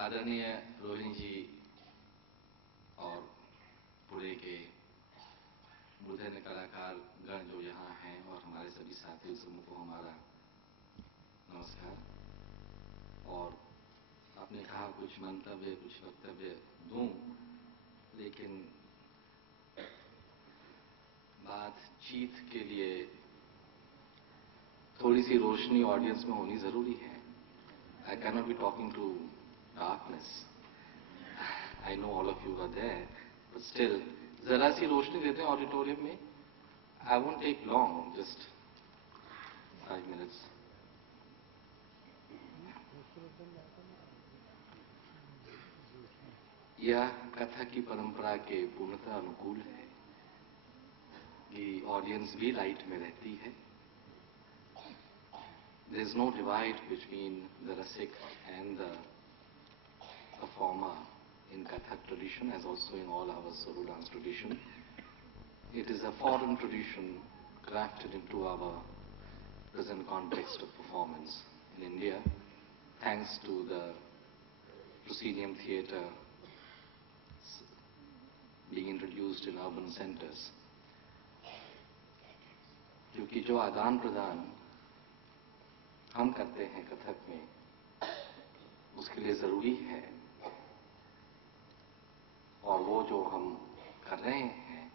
आदरणीय रोहिणी जी और पुणे के बुद्धिमान कलाकार गण जो यहाँ हैं और हमारे सभी साथियों समूह को हमारा नमस्कार। और आपने कहा कुछ मंतव्य कुछ वक्तव्य दूं, लेकिन बातचीत के लिए थोड़ी सी रोशनी ऑडियंस में होनी जरूरी है। I cannot be talking to darkness. I know all of you are there, but still, जरा सी रोशनी देते हैं ऑडिटोरियम में। I won't take long, just 5 minutes. यह कथा की परंपरा के पूर्णतः अनुकूल है कि ऑडियंस भी लाइट में रहती है। There is no divide between the Rasik and the performer in Kathak tradition, as also in all our solo dance tradition. It is a foreign tradition crafted into our present context of performance in India, thanks to the proscenium theatre being introduced in urban centers. क्योंकि जो आदान प्रदान हम करते हैं कथक में, उसके लिए जरूरी है, और वो जो हम कर रहे हैं,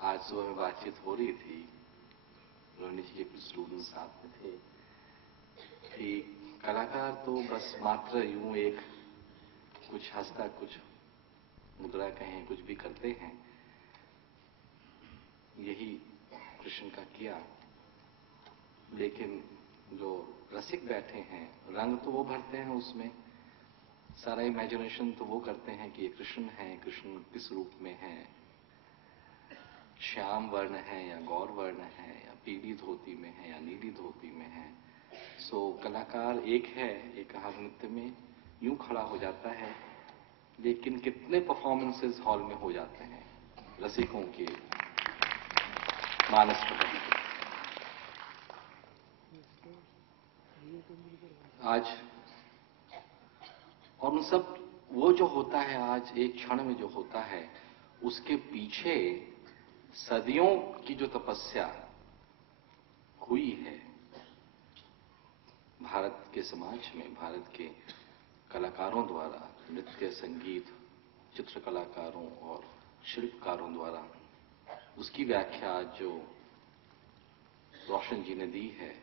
आज सुबह में बातचीत हो रही थी, रोहिणी जी के कुछ स्टूडेंट्स साथ में थे, कि कलाकार तो बस मात्र यूं एक कुछ हंसता कुछ मुद्रा कहें कुछ भी करते हैं, यही कृष्ण का किया। लेकिन जो रसिक बैठे हैं, रंग तो वो भरते हैं उसमें, सारा इमेजिनेशन तो वो करते हैं कि ये कृष्ण है, कृष्ण किस रूप में है, श्याम वर्ण है या गौर वर्ण है, या पीली धोती में है या नीली धोती में है। सो कलाकार एक है, एक नृत्य में यूं खड़ा हो जाता है, लेकिन कितने परफॉर्मेंसेस हॉल में हो जाते हैं रसिकों के मानस पटल पे। आज और उन सब वो जो होता है आज एक क्षण में जो होता है, उसके पीछे सदियों की जो तपस्या हुई है भारत के समाज में, भारत के कलाकारों द्वारा, नृत्य संगीत चित्र कलाकारों और शिल्पकारों द्वारा, उसकी व्याख्या आज जो रोशन जी ने दी है,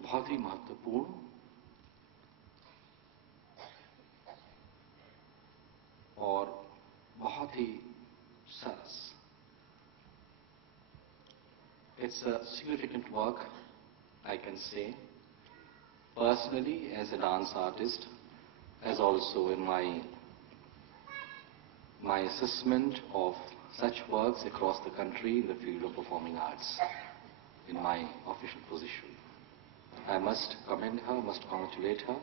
बहुत ही महत्वपूर्ण और बहुत ही सरस। It's a significant work, I can say, personally as a dance artist, as also in my assessment of such works across the country in the field of performing arts, in my official position. I must commend her, must congratulate her.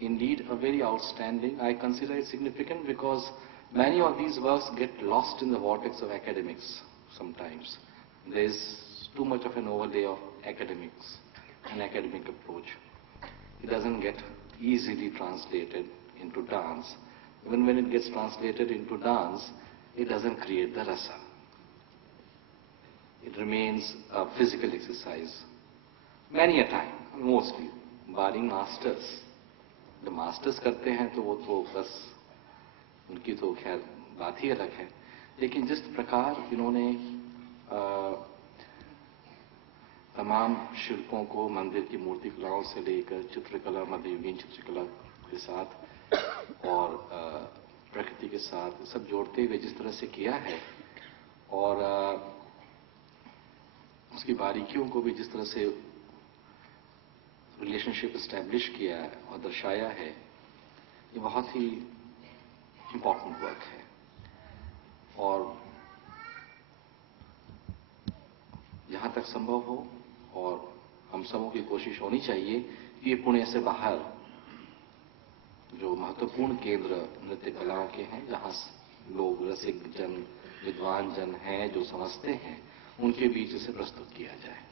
Indeed, a very outstanding. I consider it significant because many of these works get lost in the vortex of academics sometimes. There is too much of an overlay of academics, an academic approach. It doesn't get easily translated into dance. Even when it gets translated into dance, it doesn't create the rasa. It remains a physical exercise. Many a time, mostly, barring masters. जो masters करते हैं तो वो तो बस उनकी तो खैर बात ही अलग है, लेकिन जिस प्रकार इन्होंने तमाम शिल्पों को मंदिर की मूर्ति कलाओं से लेकर चित्रकला, मध्ययुगीन चित्रकला के साथ और प्रकृति के साथ सब जोड़ते हुए जिस तरह से किया है, और उसकी बारीकियों को भी जिस तरह से रिलेशनशिप एस्टैब्लिश किया है और दर्शाया है, ये बहुत ही इम्पोर्टेंट वर्क है। और जहाँ तक संभव हो, और हम सबों की कोशिश होनी चाहिए कि ये पुणे से बाहर जो महत्वपूर्ण केंद्र नृत्य कलाओं के हैं, जहाँ लोग रसिक जन, विद्वान जन हैं जो समझते हैं, उनके बीच इसे प्रस्तुत किया जाए,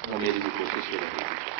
और मेरी भी कोशिश ये रहेगी।